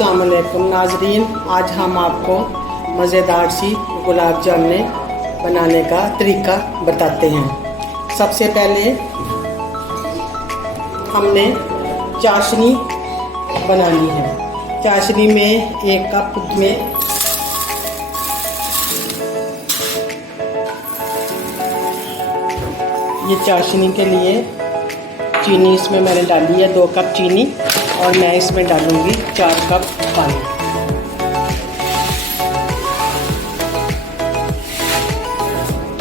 अस्सलाम वालेकुम नाजरीन, आज हम आपको मज़ेदार सी गुलाब जामुन बनाने का तरीका बताते हैं। सबसे पहले हमने चाशनी बनानी है। चाशनी में 1 कप में ये चाशनी के लिए चीनी इसमें मैंने डाली है 2 कप चीनी, और मैं इसमें डालूंगी 4 कप पानी।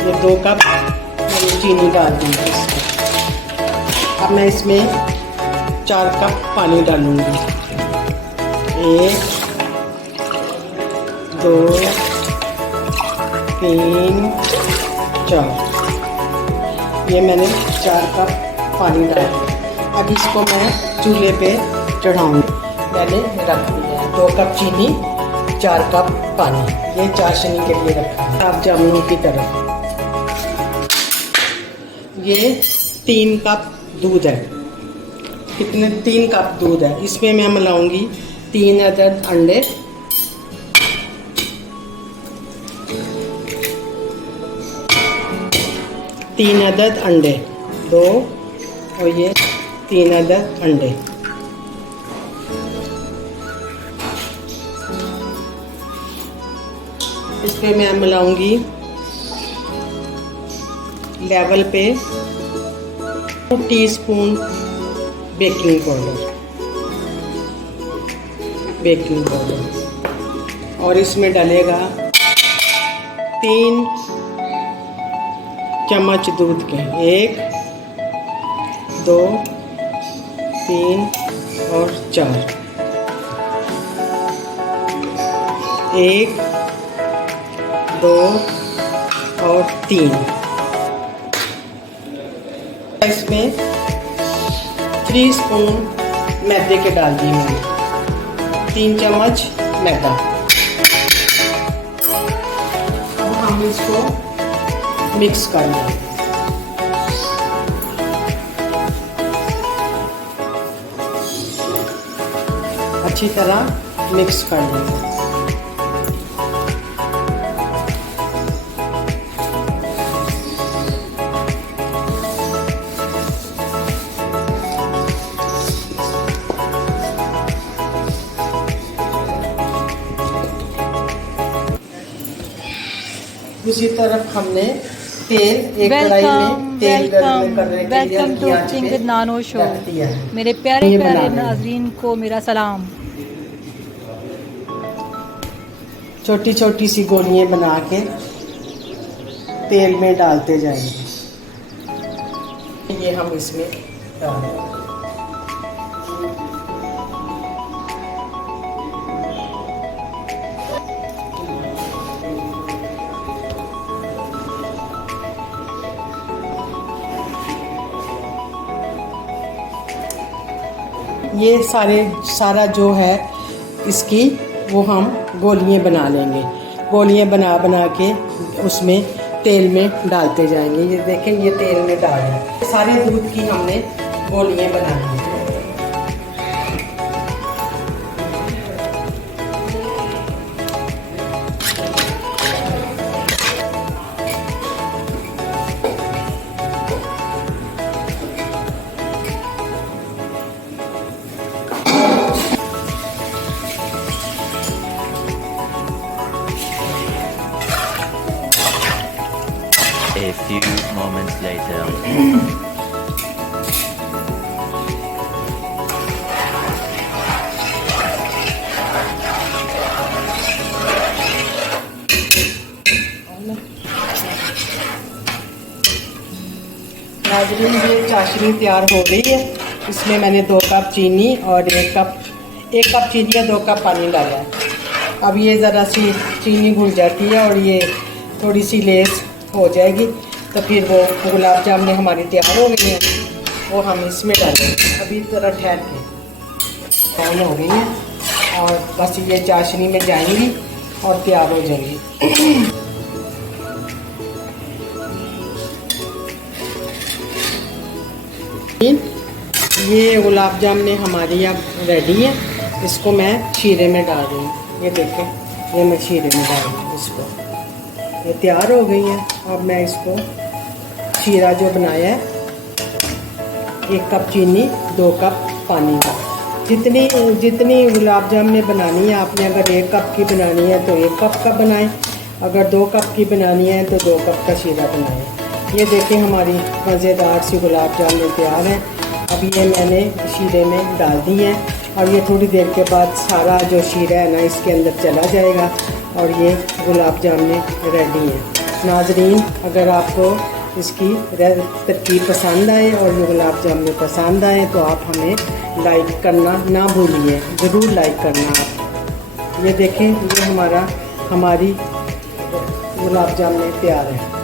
ये 2 कप मैंने चीनी डाल दी है इसमें। अब मैं इसमें 4 कप पानी डालूंगी। 1 2 3 4, ये मैंने 4 कप पानी डाला। अब इसको मैं चूल्हे पे चढ़ाऊंगी। मैंने रख दिया 2 कप चीनी, 4 कप पानी, ये चाशनी के लिए रखा है। अब जामुन की तरफ ये 3 कप दूध है। कितने? 3 कप दूध है। इसमें मैं मिलाऊंगी 3 अदद अंडे, 3 अदद अंडे, 2 और ये 3 अदद अंडे। इसमें मैं मिलाऊंगी लेवल पे 2 टीस्पून बेकिंग पाउडर, और इसमें डलेगा 3 चम्मच दूध के। 1 2 3 और 4, 1 2 और 3। इसमें 3 स्पून मैदे के डाल दिए मैंने, 3 चम्मच मैदा। अब हम इसको मिक्स कर लेंगे। अच्छी तरह मिक्स कर लेंगे। दूसरी तरफ हमने तेल, एक कढ़ाई में तेल गर्म करने के लिए रख दिया है। मेरे प्यारे प्यारे नाज़रीन को मेरा सलाम। छोटी छोटी सी गोलियां बना के तेल में डालते जाएंगे। ये हम इसमें डालेंगे। ये सारा जो है इसकी वो हम गोलियां बना लेंगे। गोलियां बना के उसमें तेल में डालते जाएंगे। ये देखें, ये तेल में डालें। सारे दूध की हमने गोलियां बनानी है। A few moments later. नाज़रीन, ये चाशनी तैयार हो गई है। इसमें मैंने 2 कप चीनी और 1 कप चीनी या 2 कप पानी डाला है। अब ये ज़रा सी चीनी घुल जाती है और ये थोड़ी सी लेस हो जाएगी, तो फिर वो गुलाब जामुन हमारी तैयार हो गई हैं। वो हम इसमें डालेंगे। अभी ज़रा ठहर के तैयार हो गई हैं और बस ये चाशनी में जाएंगी और तैयार हो जाएंगी। ये गुलाब जामुन हमारी अब रेडी है। इसको मैं शीरे में डाल रही हूँ। ये देखें, ये मैं शीरे में डाल रही हूँ इसको। ये तैयार हो गई है। अब मैं इसको शीरा जो बनाया है, 1 कप चीनी, 2 कप पानी का, जितनी गुलाब जामुन बनानी है आपने, अगर 1 कप की बनानी है तो 1 कप का बनाएं, अगर 2 कप की बनानी है तो 2 कप का शीरा बनाएं। ये देखें हमारी मज़ेदार सी गुलाब जामुन तैयार है। अब ये मैंने शीरे में डाल दी है और ये थोड़ी देर के बाद सारा जो शीरा है ना इसके अंदर चला जाएगा और ये गुलाब जामुन रेडी है। नाजरीन, अगर आपको इसकी तरकीब पसंद आए और ये गुलाब जामुन पसंद आए तो आप हमें लाइक करना ना भूलिए, ज़रूर लाइक करना आप। ये देखें, ये हमारी गुलाब जामुन तैयार है।